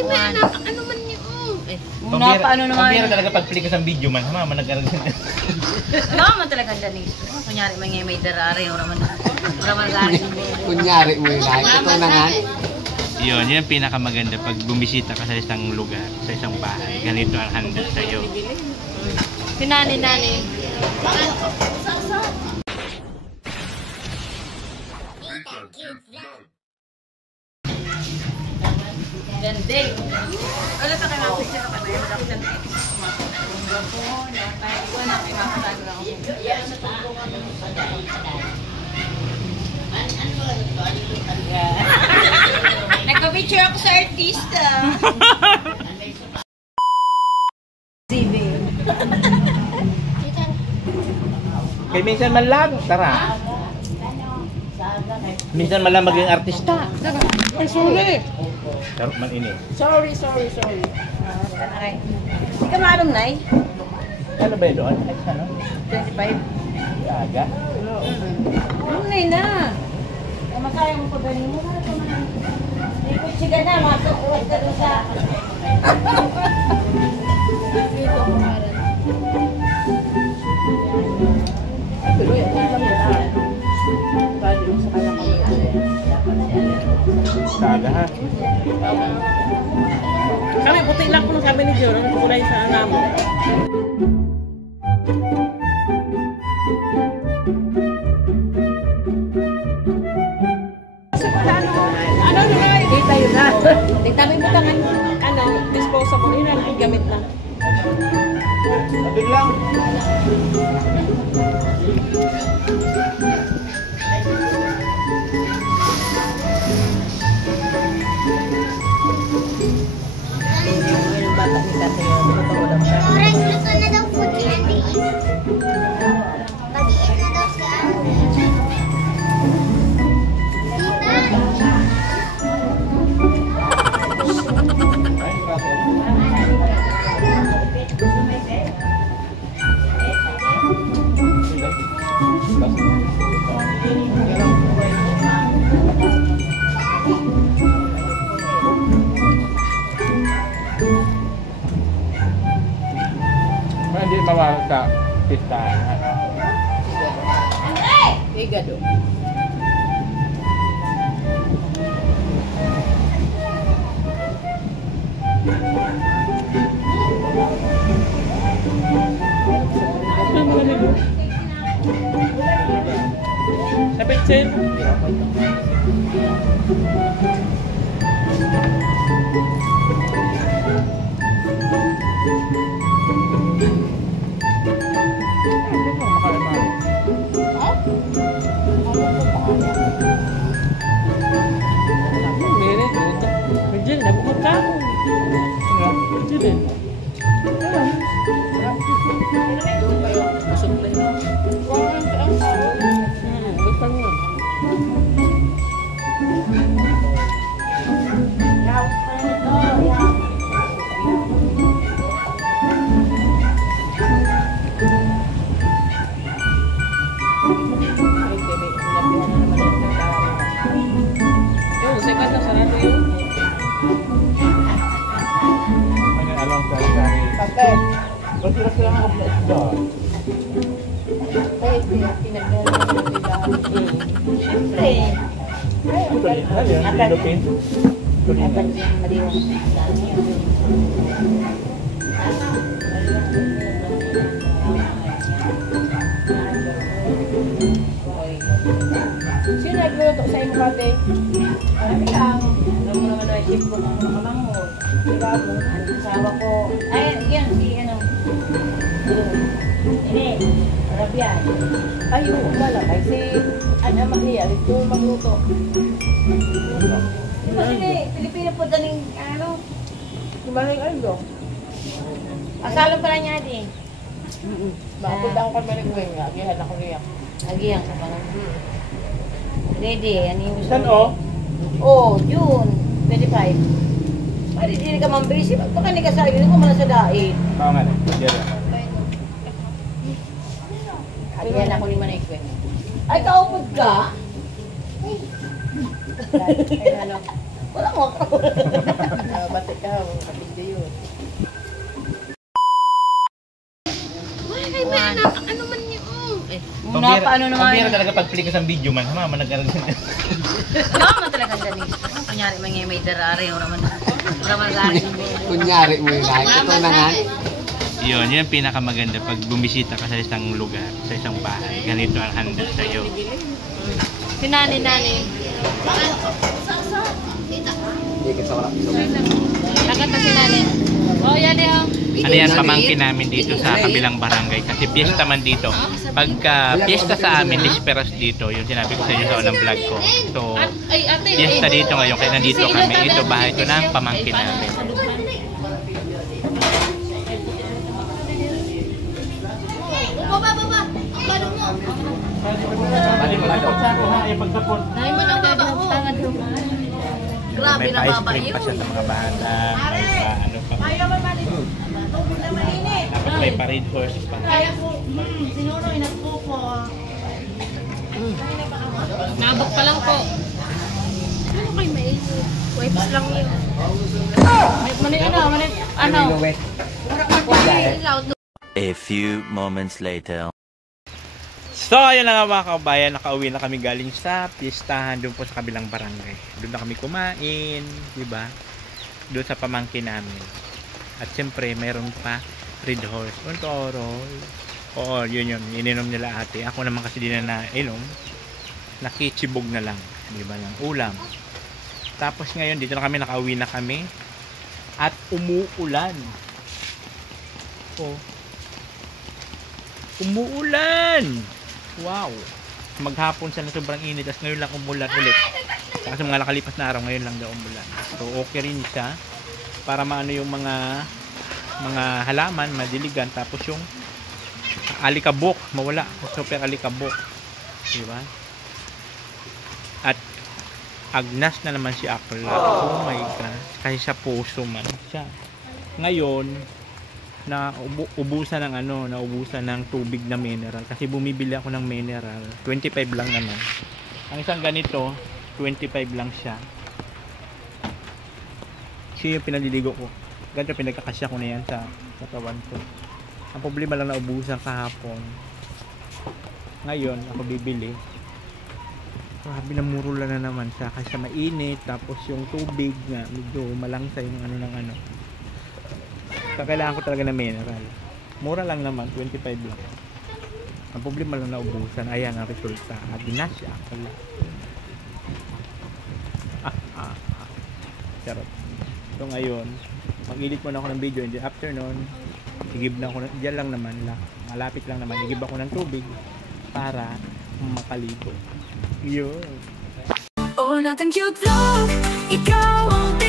Ay, may anak. Ano man niyo? Una pa ano naman. Pambira talaga pagpili ka sa video man. Mama nag-aragin. Mama talaga dyan. Kunyari may darari. Ora man gari. Kunyari mo yun. Ito na nga. Yun ang pinakamaganda pag bumisita ka sa isang lugar, sa isang bahay. Ganito ang handa sa'yo. Si Nani. Gandeng. Wala pa kayo picture ka na yung reduction rate. Ay, ikaw na kayo makasalo lang ako. Nagpa-picture ako sa artista. Kaya minsan man lang, tara. Minsan man lang maging artista. Ay, sorry. Sarap man ini. Sorry. Hindi ka marunong, Nay? Ano ba yun doon? Ano? 25. Aga? Nay na. Masaya mo pa ganyan mo. Ikot siya na, matukuwag ka doon sa... Dito ko maran. Pero yan lang yan. Bali mo sa kanya kami. Aga ha? Kami, puti lang kung sabi ni Jor. Ano kulay sa ramo? Ano na? Hindi tayo na. Hindi tabi mo tangan. Ano, disposable. Yun ang gamit na. Sabig lang. Yung bata ni Kasi tutulog siya. Oras, luto na daw food ni Andres. Mag-iit na daw si Andres. Hindi mawala sa pistahan. Higado. Sa pitsin. Sino nagluto sa inyo kate? Marami lang. Alam mo naman na isip ko kung makamangod. Diba mo? Ang asawa ko. Ay, yan. Si ano. Ini. Arabian. Ayun, wala. Kasi, ano mahiya, ito magluto. Diba sila Pilipino po daling ano? Kumaling ano? Asalong pala niya din. Bakit ako kami nagwing, agihan ako niya. Agiyang sa pala. Ready, ano yung gusto Saan mo? o? Oh, June 25. Pwede din ka mambisi. Baka ni ka sa iyo, hindi ko man sa daig. Oo nga na. Diyan. Agihan ako ni Manikwen. Ay, kaupod ka? Ay, ano? Wala mo ako. Batik ka, kapindi yun. Ano man yun? Muna pa ano naman. Pambira talaga pag-play ka sa video man. Mama, nag-aral ka na. Ano man talagang ganito. Kunyari may darari. Orang man gari. Kunyari mo yun, ito na nga. Yun yung pinakamaganda pag bumisita ka sa isang lugar, sa isang bahay. Ganito ang handa sa'yo. Si nani. Hindi ka sa wala. Nakata si nani. Oh, yan yan. Ano yan, pamangkin namin dito sa kabilang barangay. Kasi piyesta man dito. Pagka piyesta sa amin, disperas dito. Yung sinabi ko sa inyo sa unang vlog ko. So, piyesta dito ngayon. Kaya nandito kami. Ito, bahay ito ng pamangkin namin. Baba. Ang balo mo. Dahil mo nang baba ko. Grabe May na baba pa-ice cream pa siya sa mga bata. May pa-ano pa. Tapos may pa-red horse pa. Siguro inatko po. Nabok pa lang po. Ano kayo may wipes lang yun? Ano? A few moments later. So, ayun na nga mga kabayan, nakauwi na kami galing sa pistahan doon po sa kabilang barangay. Doon na kami kumain, di ba? Doon sa pamangkin namin. At siyempre, mayroon pa red horse. Untoroy. Oo, yun. Ininom nila ate. Ako naman kasi di na nainom. Nakitsibog na lang. Di ba lang? Ulam. Tapos ngayon, dito na kami, nakauwi na kami. At umuulan. Oh. Umuulan! Wow! Maghapon sana sobrang init, tapos ngayon lang umulan ulit. Kasi mga nakalipas na araw, ngayon lang daw umulan. So okay rin siya para maano yung mga halaman, madiligan, tapos yung alikabok, mawala. Super alikabok. Diba? At agnas na naman si Akla. Oh my God. Kasi sa puso man siya. Ngayon, na ubusan ng tubig na mineral kasi bumibili ako ng mineral 25 lang naman ang isang ganito 25 lang siya siya yung pinaliligo ko ganito pinagkakasya ko na yan sa katawan ko ang problema lang na ubusan kahapon ngayon ako bibili grabe na muro lang na naman siya kasi mainit tapos yung tubig nga medyo malangsay ng ano kailangan ko talaga ng mineral. Mura lang naman, 25 lang. Ang problema lang na ubusan. Ayan ang resulta. Dinasya. Charot. So ngayon, mag-edit muna ako ng video in the afternoon. Igib na ako, dyan lang naman. Malapit lang naman. Igib ako ng tubig para makaligo. Yun. Oh, natin cute vlog. Ikaw ang